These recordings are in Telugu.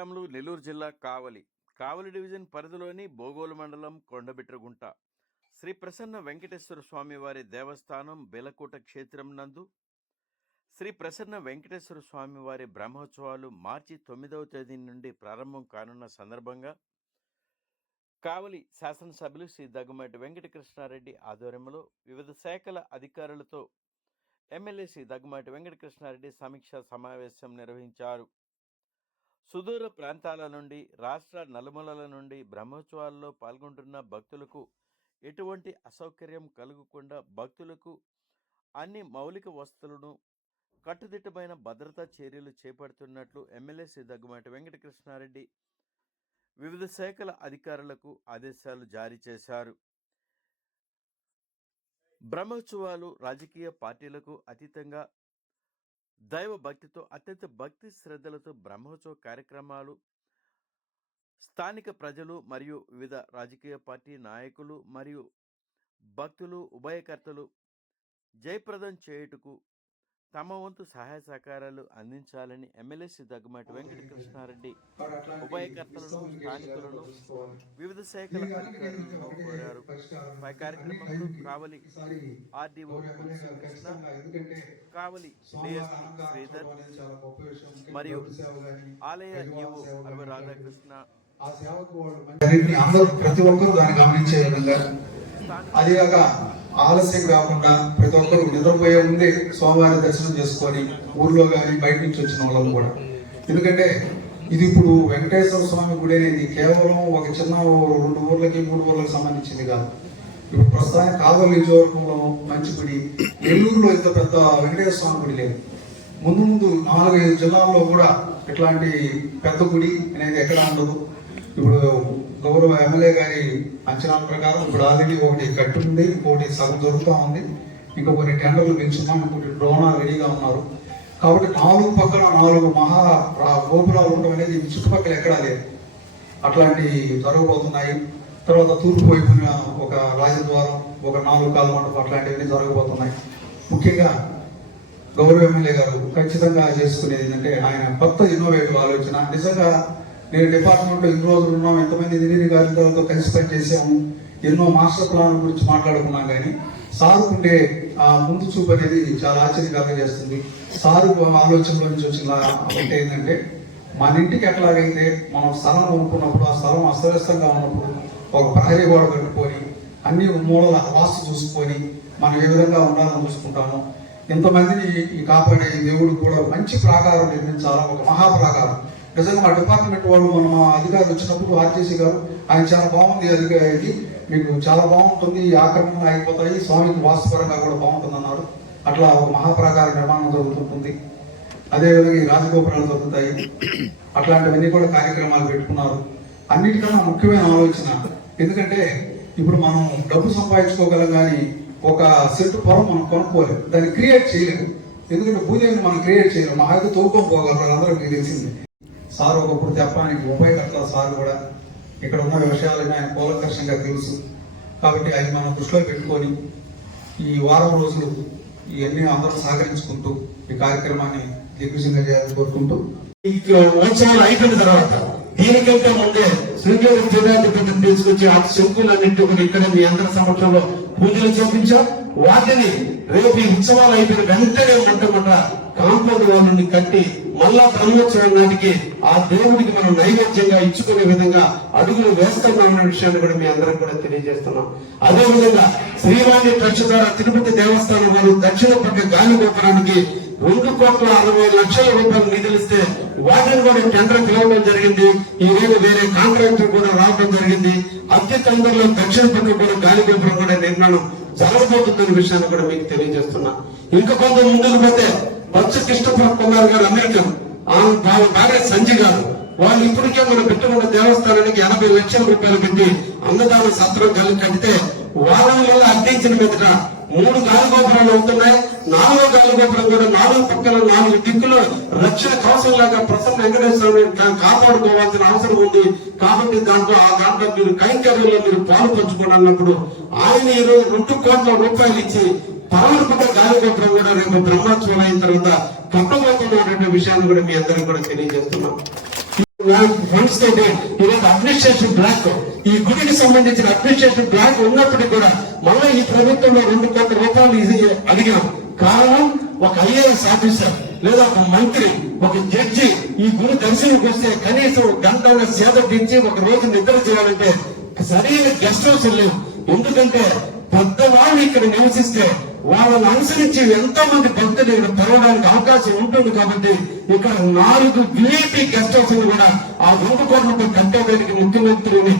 శ్రీరాములు నెల్లూరు జిల్లా కావలి. కావలి డివిజన్ పరిధిలోని బోగోలు మండలం కొండబిట్రగుంట శ్రీ ప్రసన్న వెంకటేశ్వర స్వామి వారి దేవస్థానం బెలకోట క్షేత్రం నందు. శ్రీ ప్రసన్న వెంకటేశ్వర స్వామి వారి బ్రహ్మోత్సవాలు మార్చి తొమ్మిదవ తేదీ నుండి ప్రారంభం కానున్న సందర్భంగా కావలి శాసనసభ్యులు శ్రీ దగ్గుమాటి వెంకటకృష్ణారెడ్డి ఆధ్వర్యంలో వివిధ శాఖల అధికారులతో ఎమ్మెల్యే శ్రీ దగ్గుమాటి వెంకటకృష్ణారెడ్డి సమీక్షా సమావేశం నిర్వహించారు. సుదూర ప్రాంతాల నుండి రాష్ట్ర నలుమూలల నుండి బ్రహ్మోత్సవాల్లో పాల్గొంటున్న భక్తులకు ఎటువంటి అసౌకర్యం కలగకుండా భక్తులకు అన్ని మౌలిక వసతులను కట్టుదిట్టమైన భద్రతా చర్యలు చేపడుతున్నట్లు ఎమ్మెల్యే శ్రీ దగ్గుమాటి వెంకటకృష్ణారెడ్డి వివిధ శాఖల అధికారులకు ఆదేశాలు జారీ చేశారు. బ్రహ్మోత్సవాలు రాజకీయ పార్టీలకు అతీతంగా దైవ భక్తితో అత్యంత భక్తి శ్రద్ధలతో బ్రహ్మోత్సవ కార్యక్రమాలు స్థానిక ప్రజలు మరియు వివిధ రాజకీయ పార్టీ నాయకులు మరియు భక్తులు ఉభయకర్తలు జయప్రదం చేయుటకు తమ వంతు సహాయ సహకారాలు అందించాలని ఎమ్మెల్యే శ్రీ దగ్గుమాటి వెంకటకృష్ణారెడ్డి ఉభయకర్తలను స్థానికులను వివిధ శాఖల అధికారులను కోరారు పై కార్యక్రమంలో కావలి ఆర్డీఓ కృష్ణ కావలి డిఎస్పీ శ్రీధర్ మరియు ఆలయ ఈవో అరవ రాధాకృష్ణ. అందరూ ప్రతి ఒక్కరూ దాన్ని గమనించే విధంగా అదిగాక ఆలస్యం కాకుండా ప్రతి ఒక్కరు నిద్రపోయే ముందే స్వామివారి దర్శనం చేసుకొని ఊర్లో కానీ బయట నుంచి వచ్చిన వాళ్ళు కూడా. ఎందుకంటే ఇది ఇప్పుడు వెంకటేశ్వర స్వామి గుడి అనేది కేవలం ఒక చిన్న రెండు ఊర్లకి మూడు ఊర్లకు సంబంధించింది కాదు. ఇప్పుడు ప్రస్తుతానికి కావలి నియోజకవర్గంలో మంచి గుడి నెల్లూరులో ఇంత పెద్ద వెంకటేశ్వర స్వామి గుడి లేదు. ముందు ముందు నాలుగైదు జిల్లాల్లో కూడా ఇట్లాంటి పెద్ద గుడి అనేది ఎక్కడ ఉండదు. ఇప్పుడు గౌరవ ఎమ్మెల్యే గారి అంచనాల ప్రకారం ఇప్పుడు ఆల్రెడీ ఒకటి కట్టుంది ఇంకోటి సగం దొరుకుతూ ఉంది. ఇంకా కొన్ని టెండర్లు పెంచుతాం ఇంకోటి డ్రోనా రెడీగా ఉన్నారు. కాబట్టి నాలుగు పక్కన నాలుగు మహా గోపురాలు ఉండడం అనేది చుట్టుపక్కల ఎక్కడా లేదు. అట్లాంటి జరగబోతున్నాయి. తర్వాత తూర్పు వైపున ఒక రాజద్వారం ఒక నాలుగు కాలు మండపం అట్లాంటివన్నీ జరగబోతున్నాయి. ముఖ్యంగా గౌరవ ఎమ్మెల్యే గారు ఖచ్చితంగా చేసుకునేది ఏంటంటే ఆయన కొత్త ఇన్నోవేటివ్ ఆలోచన. నిజంగా నేను డిపార్ట్మెంట్లో ఇన్ని రోజులు ఉన్నాం ఎంతమంది ఇంజనీరింగ్ అధికారులతో కలిసి పనిచేసాము ఎన్నో మాస్టర్ ప్లాన్ గురించి మాట్లాడుకున్నాం కానీ సారు ఉండే ఆ ముందు చూపు అనేది చాలా ఆశ్చర్యకరంగా చేస్తుంది. సారు ఆలోచనలో నుంచి వచ్చిన అంటే ఏంటంటే మన ఇంటికి ఎట్లాగైతే మనం స్థలం కొనుక్కున్నప్పుడు ఆ స్థలం అస్తవ్యస్తంగా ఉన్నప్పుడు ఒక ప్రహరీ గోడ కట్టుకొని అన్ని మూలల వాస్తు చూసుకొని మనం ఏ విధంగా ఉండాలని చూసుకుంటాము ఇంతమందిని ఈ కాపాడే ఈ దేవుడు కూడా మంచి ప్రాకారం నిర్మించాలా? ఒక మహాప్రాకారం. నిజంగా మా డిపార్ట్మెంట్ వాళ్ళు మన మా అధికారులు వచ్చినప్పుడు ఆర్టీసీ గారు ఆయన చాలా బాగుంది అధికారి మీకు చాలా బాగుంటుంది ఈ ఆక్రమణ అయిపోతాయి స్వామికి వాస్తుపరంగా కూడా బాగుంటుంది అన్నారు అట్లా ఒక మహాప్రాకార నిర్మాణం జరుగుతుంటుంది. అదేవిధంగా ఈ రాజగోపురాలు జరుగుతాయి. అట్లాంటివన్నీ కూడా కార్యక్రమాలు పెట్టుకున్నారు. అన్నిటికన్నా ముఖ్యమైన ఆలోచన ఎందుకంటే ఇప్పుడు మనం డబ్బు సంపాదించుకోగలం కానీ ఒక సెట్ పొలం మనం కొనుక్కోలేము దాన్ని క్రియేట్ చేయలేము. ఎందుకంటే భూదేవిని మనం క్రియేట్ చేయలేము మా అయితే తోడుకొని పోగలరు అందరూ మీకు తెలిసింది. సార్ ఒకప్పుడు తెప్పడానికి ఉపయోగకర్త సార్ కూడా ఇక్కడ ఉన్న విషయాలని ఆయన కూలంకర్షంగా తెలుసు. కాబట్టి అది మనం దృష్టిలో పెట్టుకొని ఈ వారం రోజులు ఇవన్నీ అందరూ సహకరించుకుంటూ ఈ కార్యక్రమాన్ని దిగ్విజయంగా చేయాలని కోరుకుంటూ ఉత్సవాలు అయిపోయిన తర్వాత దీనికంటే ముందే శృంగేరి పీఠాధిపతిని తీసుకొచ్చి ఆ శంకులన్నింటి కూడా ఇక్కడ మీ అందరి సమక్షంలో పూజలు చేపించాం. వాటిని రేపు ఈ ఉత్సవాలు అయిపోయిన వెంటనే మొట్టమొదట కాంపౌండ్ వాళ్ళని కట్టి మళ్ళా బ్రహ్మోత్సవం నాటికి ఆ దేవుడికి మనం నైవేద్యంగా ఇచ్చుకునే విధంగా అడుగులు వేస్తున్నామనే విషయాన్ని కూడా మీ అందరం కూడా తెలియజేస్తున్నాం. అదే విధంగా శ్రీవాణి ట్రస్ట్ ద్వారా తిరుపతి దేవస్థానం వారు దక్షిణ పక్క గాలి గోపురానికి రెండు కోట్ల అరవై లక్షల రూపాయలు నిధులిస్తే వాటిని కూడా టెండర్ పిలవడం జరిగింది. ఈ రోజు వేరే కాంట్రాక్టర్ కూడా రావడం జరిగింది. అతి తొందరలో దక్షిణ పక్క కూడా గాలి గోపురం కూడా నిర్మాణం జరగబోతుందనే విషయాన్ని కూడా మీకు తెలియజేస్తున్నా. ఇంకా కొంత ముందుకు పోతే బచ్చ కృష్ణపురం కుమార్ గారు అమెరికన్ ఆమె వాళ్ళ భార్య సంజయ్ గారు. వాళ్ళు ఇప్పటికే మనం పెట్టుకున్న దేవస్థానానికి ఎనభై లక్షల రూపాయలు పెట్టి అన్నదాన సత్రం కలిగి కడితే వాళ్ళ వల్ల అర్థించిన మీదట మూడు గాలి గోపురాలు అవుతున్నాయి. నాలుగో గాలి గోపురం కూడా నాలుగు పక్కల నాలుగు దిక్కులు రక్షణ కవచం లాగా ప్రసన్న వెంకటేశ్వర కాపాడుకోవాల్సిన అవసరం ఉంది. కాబట్టి దాంట్లో ఆ దాంట్లో మీరు కైంకర్యంలో మీరు పాలు పంచుకోండి అన్నప్పుడు ఆయన ఈరోజు రెండు కోట్ల రూపాయలు ఇచ్చి పరమపక గాలిపత్రం కూడా రేపు బ్రహ్మోత్సవం అయిన తర్వాత కట్టబోతున్నటువంటి విషయాన్ని కూడా మీ అందరికి కూడా తెలియజేస్తున్నాం. ఫ్రెండ్స్ తోటి ఈరోజు అడ్మినిస్ట్రేషన్ బ్లాక్ ఈ గుడికి సంబంధించిన అడ్మినిస్ట్రేషన్ బ్లాక్ ఉన్నప్పటికీ కూడా మళ్ళీ ఈ ప్రభుత్వంలో రెండు కోట్ల రూపాయలు ఇది అడిగాం. కారణం ఒక ఐఏఎస్ ఆఫీసర్ లేదా ఒక మంత్రి ఒక జడ్జి ఈ గుడి దర్శనంకి వస్తే కనీసం గంట సేద దించి ఒక రోజు నిద్ర చేయాలంటే సరైన గెస్ట్ హౌస్ లేవు ఎందుకంటే పెద్దవాళ్ళు ఇక్కడ నివసిస్తే వాళ్ళని అనుసరించి ఎంతో మంది భక్తులు ఇక్కడ తెరవడానికి అవకాశం ఉంటుంది కాబట్టి ఇక్కడ నాలుగు విఐపీ గెస్ట్ హౌస్ కూడా ఆ రెండు కోట్లతో కట్టేదానికి ముఖ్యమంత్రిని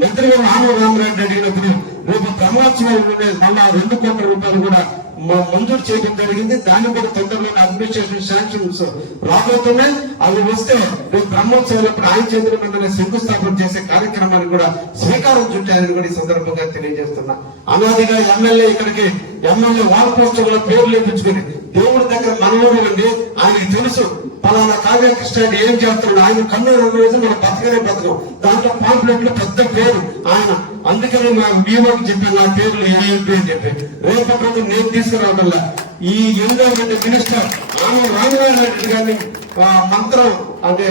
మంత్రిగా మంత్రి గారు రామరెడ్డి అడిగినప్పుడు రేపు బ్రహ్మోత్సవాలు మళ్ళీ ఆ రెండు కోట్ల రూపాయలు కూడా మంజూరు చేయడం జరిగింది. దాన్ని కూడా తొందరలో అడ్మినిస్ట్రేషన్ శాంక్షన్స్ రాబోతున్నాయి. అవి వస్తే రేపు బ్రహ్మోత్సవాలప్పుడు ఆయన చేతుల మీదనే శంకుస్థాపన చేసే కార్యక్రమాన్ని కూడా శ్రీకారం చుట్టారని కూడా ఈ సందర్భంగా తెలియజేస్తున్నా. అనాదిగా ఎమ్మెల్యే ఇక్కడికి ఎమ్మెల్యే వాల్ పోస్టర్ల పేర్లు లేపించుకుని దేవుడి దగ్గర మనలోనే ఉండి ఆయనకి తెలుసు పలానా కావ్యకృష్ణ ఏం చేస్తున్నాడు? ఆయన కన్ను రెండు రోజులు మనం బతకనే బతకం. దాంట్లో పాంప్లెట్లు పెద్ద పేరు. ఆయన అందుకని మా బీమాకి చెప్పాను నా పేర్లు ఏమిటి అని చెప్పి రేపటి రోజు నేను తీసుకురావడంలా ఈ ఎన్విరాన్మెంట్ మినిస్టర్ ఆమె రామనారాయణ రెడ్డి గారిని ఆ, మంత్రం అంటే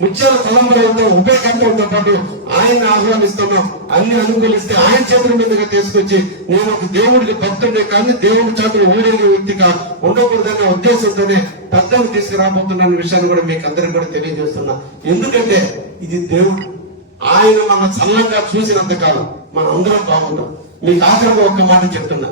ముత్యాల తలంబరంతో ఉపయోగంతో పాటు ఆయన ఆహ్వానిస్తున్నాం. అన్ని అనుకూలిస్తే ఆయన చేతుల మీదుగా తీసుకొచ్చి నేను ఒక దేవుడికి భక్తుండే కానీ దేవుడి చేతులు ఊరేగే వ్యక్తిగా ఉండకూడదనే ఉద్దేశంతోనే పెద్దలు తీసుకురాబోతున్న విషయాన్ని కూడా మీకు అందరికి కూడా తెలియజేస్తున్నా. ఎందుకంటే ఇది దేవుడు. ఆయన మన చల్లంగా చూసినంత కాలం మనం అందరం బాగుంటాం మీకు ఆఖరిగా ఒక్క మాట చెప్తున్నా.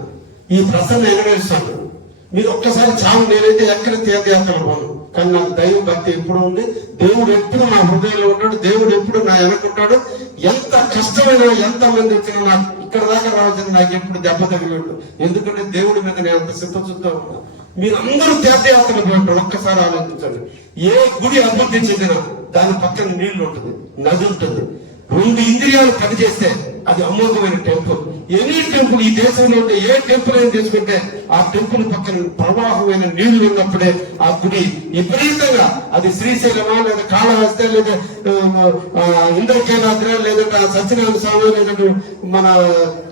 ఈ ప్రసన్న ఎగవేస్తాను మీరు ఒక్కసారి చాలు నేనైతే ఎక్కడ తీర్థయాత్రలు పోను. కానీ నాకు దైవ భక్తి ఎప్పుడు ఉంది. దేవుడు ఎప్పుడు నా హృదయంలో ఉంటాడు. దేవుడు ఎప్పుడు నా వెనకుంటాడు ఎంత కష్టమైన ఎంత మంది వచ్చినా నాకు ఇక్కడ దాకా రావాల్సింది నాకు ఎప్పుడు దెబ్బ తగిలిండు ఎందుకంటే దేవుడి మీద నేను అంత సిద్ధశుద్ధ ఉన్నా మీరు అందరూ తీర్థయాత్రలు పోయింటారు ఒక్కసారి ఆలోచించండి. ఏ గుడి అభివృద్ధి చెందినా దాని పక్కన నీళ్ళు ఉంటుంది నది ఉంటుంది. రెండు ఇంద్రియాలు పనిచేస్తే అది అమోఘమైన టెంపుల్. ఎనీ టెంపుల్ ఈ దేశంలో ఉండే ఏ టెంపుల్ అయినా తీసుకుంటే ఆ టెంపుల్ పక్కన ప్రవాహమైన నీళ్ళు ఉన్నప్పుడే ఆ గుడి విపరీతంగా అది శ్రీశైలమా లేదా కాళహస్తి లేదా ఇంద్రకేలాద్ర లేదంటే ఆ సత్యనారాయణ స్వామి లేదంటే మన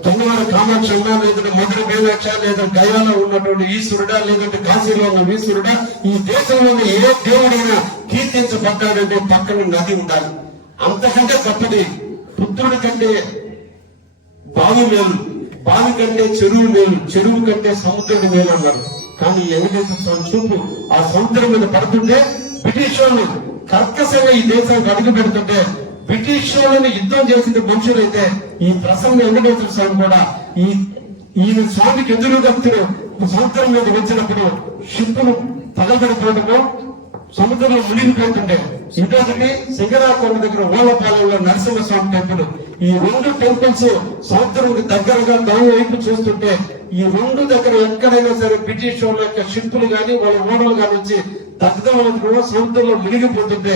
తొండవాడ కామాక్ష లేదంటే మధుర మీనాక్ష లేదా గయాలో ఉన్నటువంటి ఈశ్వరుడా లేదంటే కాశీలో ఉన్న ఈశ్వరుడా ఈ దేశంలో ఏ దేవుడైనా కీర్తించబడ్డాడంటే పక్కన నది ఉండాలి. అంతకంటే గొప్పది పుత్రుడి కంటే బావి మేలు బావి కంటే చెరువు మేలు చెరువు కంటే సముద్రం మేలు అన్నారు. కానీ వెంకటేశ్వర స్వామి చూపు. ఆ సముద్రం మీద పడుతుంటే బ్రిటిష్ వాళ్ళు కర్కశంగా ఈ దేశానికి అడుగు పెడుతుంటే బ్రిటిష్ వాళ్ళని యుద్ధం చేసిన మనుషులైతే ఈ ప్రసన్న వెంకటేశ్వర స్వామి కూడా ఈ ఈయన స్వామికి ఎదురుగా సముద్రం మీద వచ్చినప్పుడు షిప్పులు తగలబడిపోవడము సముద్రంలో మునిగిపోతుంటే ఇంకొకటి సింగరాకొండ దగ్గర ఓలపాలెంలో నరసింహస్వామి టెంపుల్. ఈ రెండు టెంపుల్స్ సముద్రం దగ్గరగా దాని వైపు చూస్తుంటే ఈ రెండు దగ్గర ఎక్కడైనా సరే బ్రిటిష్ వాళ్ళ యొక్క షిప్పులు గాని వాళ్ళ ఓడలు కానీ వచ్చి తగ్గడం సముద్రంలో మునిగిపోతుంటే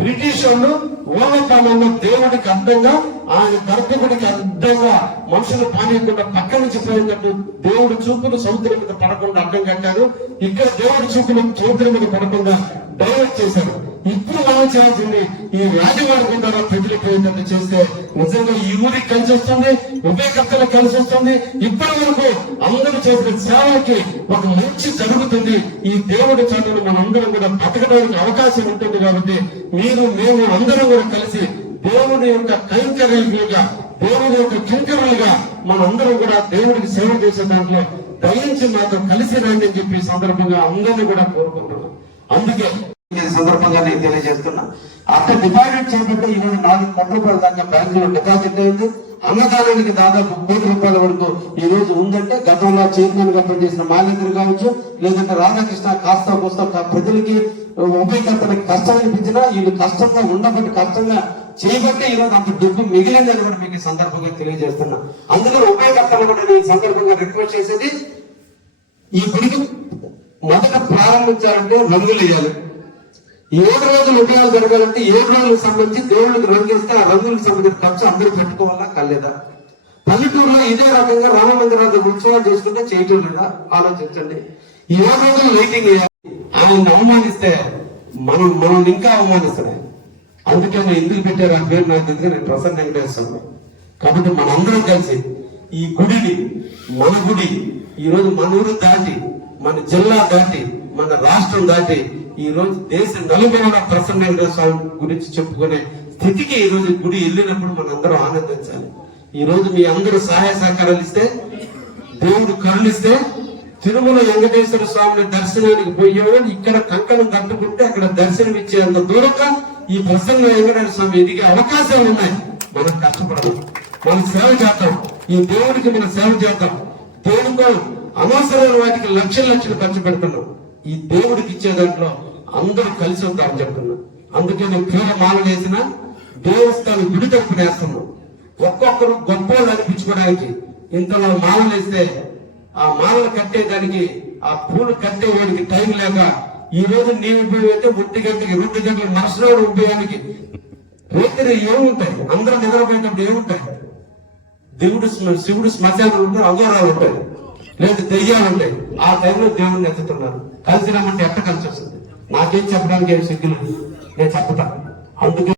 బ్రిటిష్ వాళ్ళు ఓలపాలెంలో దేవుడికి అర్థంగా ఆయన గర్భగుడికి అర్థంగా మనుషులు పానీయకుండా పక్క నుంచి పోయినట్టు దేవుడి చూపులు సముద్రం మీద పడకుండా అర్థం కట్టారు. ఇక్కడ దేవుడి చూపులు సముద్రం మీద పడకుండా డైవర్ట్ చేశారు. ఇప్పుడు మనం చేయాల్సింది ఈ రాజమార్గం ద్వారా ప్రజలకు ఏంటంటే చేస్తే నిజంగా ఈ ఊరికి కలిసి వస్తుంది ఉభయకర్తలకు కలిసి వస్తుంది. ఇప్పటి వరకు అందరూ చేసిన సేవకి ఒక మంచి జరుగుతుంది. ఈ దేవుడి చదువులు మనందరం కూడా బతకడానికి అవకాశం ఉంటుంది కాబట్టి మీరు మేము అందరం కూడా కలిసి దేవుడి యొక్క కైంకర్యంగా దేవుడి యొక్క కింకరులుగా మనందరం కూడా దేవుడికి సేవ చేసే దాంట్లో దయించి మాతో కలిసి రండి అని చెప్పి సందర్భంగా అందరినీ కూడా కోరుకుంటున్నాం. అందుకే ఈ సందర్భంగా నేను తెలియజేస్తున్నా. అక్కడ డిపాజిట్ చేయబట్టే ఈరోజు నాలుగు కోట్ల రూపాయల దాకా బ్యాంకులో డిపాజిట్ అయింది. అన్నదానానికి దాదాపు కోటి రూపాయల వరకు ఈ రోజు ఉందంటే గతంలో చైర్మన్గా పనిచేసిన మాలేంద్ర కావచ్చు లేదంటే రాధాకృష్ణ కాస్త కోస్త ప్రజలకి ఉభయకర్తలకి కష్టం అనిపించినా వీళ్ళు కష్టంగా ఉండబట్టి కష్టంగా చేయబట్టే ఈరోజు అంత డబ్బు మిగిలిందని కూడా మీకు సందర్భంగా తెలియజేస్తున్నా. అందుకని ఉపయోగకర్తలు కూడా నేను ఈ సందర్భంగా రిక్వెస్ట్ చేసేది ఈ గుడికి మొదట ప్రారంభించాలంటే రంగులు వేయాలి. ఏడు రోజులు ఉదయాలు జరగాలంటే ఏడు రోజులకు సంబంధించి దేవుళ్ళకి రంగేస్తే ఆ రంగులకు సంబంధించిన ఖర్చు అందరూ పెట్టుకోవాలా కలేదా పల్లెటూరులో ఇదే రకంగా రామ మందిరాలు ఉత్సవాలు చేసుకుంటే చేయటం లేదా? ఆలోచించండి. ఈ ఏడు రోజులు లైటింగ్ వేయాలి. ఆయన్ని అవమానిస్తే మనం మనం ఇంకా అవమానిస్తున్నాయి అందుకే నేను ఎందుకు పెట్టారు ఆ పేరు నాకు తెలిసి నేను ప్రసన్న వెంకటేశ్వర కాబట్టి మనందరం కలిసి ఈ గుడిని మన గుడి ఈ రోజు మన ఊరు దాటి మన జిల్లా దాటి మన రాష్ట్రం దాటి ఈ రోజు దేశ నలుగురు ప్రసన్న వెంకట స్వామి గురించి చెప్పుకునే స్థితికి ఈ రోజు గుడి వెళ్ళినప్పుడు మనందరూ ఆనందించాలి. ఈ రోజు మీ అందరూ సహాయ సహకారాలు ఇస్తే దేవుడు కరుణిస్తే తిరుమల వెంకటేశ్వర స్వామిని దర్శనానికి పోయేవాడు ఇక్కడ కంకణం కట్టుకుంటే అక్కడ దర్శనం ఇచ్చేంత దూరంగా ఈ ప్రసన్న వెంకటేశ్వర స్వామి ఎదిగే అవకాశాలు ఉన్నాయి. మనం కష్టపడదాం మనం సేవ చేద్దాం. ఈ దేవుడికి మనం సేవ చేద్దాం. దేవుడితో అనవసరమైన వాటికి లక్షలు లక్షలు ఖర్చు పెడుతున్నాం ఈ దేవుడికి ఇచ్చే దాంట్లో అందరూ కలిసి వద్దామని చెప్తున్నాం. అందుకే నువ్వు క్రీడ మాల వేసిన దేవస్థానం గుడి తరపున ఒక్కొక్కరు గొప్ప అనిపించుకోవడానికి ఇంతలో మాలలు వేస్తే ఆ మాలలు కట్టేదానికి ఆ పూలు కట్టేవాడికి టైం లేక ఈ రోజు నీవు ఉపయోగైతే అయితే ఒంటి గంటకి రెండు గంటలు మనసులో ఉపయోగానికి రాత్రి ఏముంటాయి అందరూ నిద్రపోయినప్పుడు ఏముంటాయి దేవుడు శివుడు శ్మశానం ఉంటారు అఘోరాలు ఉంటాయి. లేదు దెయ్యాలు ఉంటాయి ఆ టైంలో దేవుడిని ఎత్తుతున్నారు. కలిసి రమ్మంటే ఎట్ట కలిసి వస్తుంది? నాకేం చెప్పడానికి ఏం సిగ్గులు నేను చెప్తా. అందుకే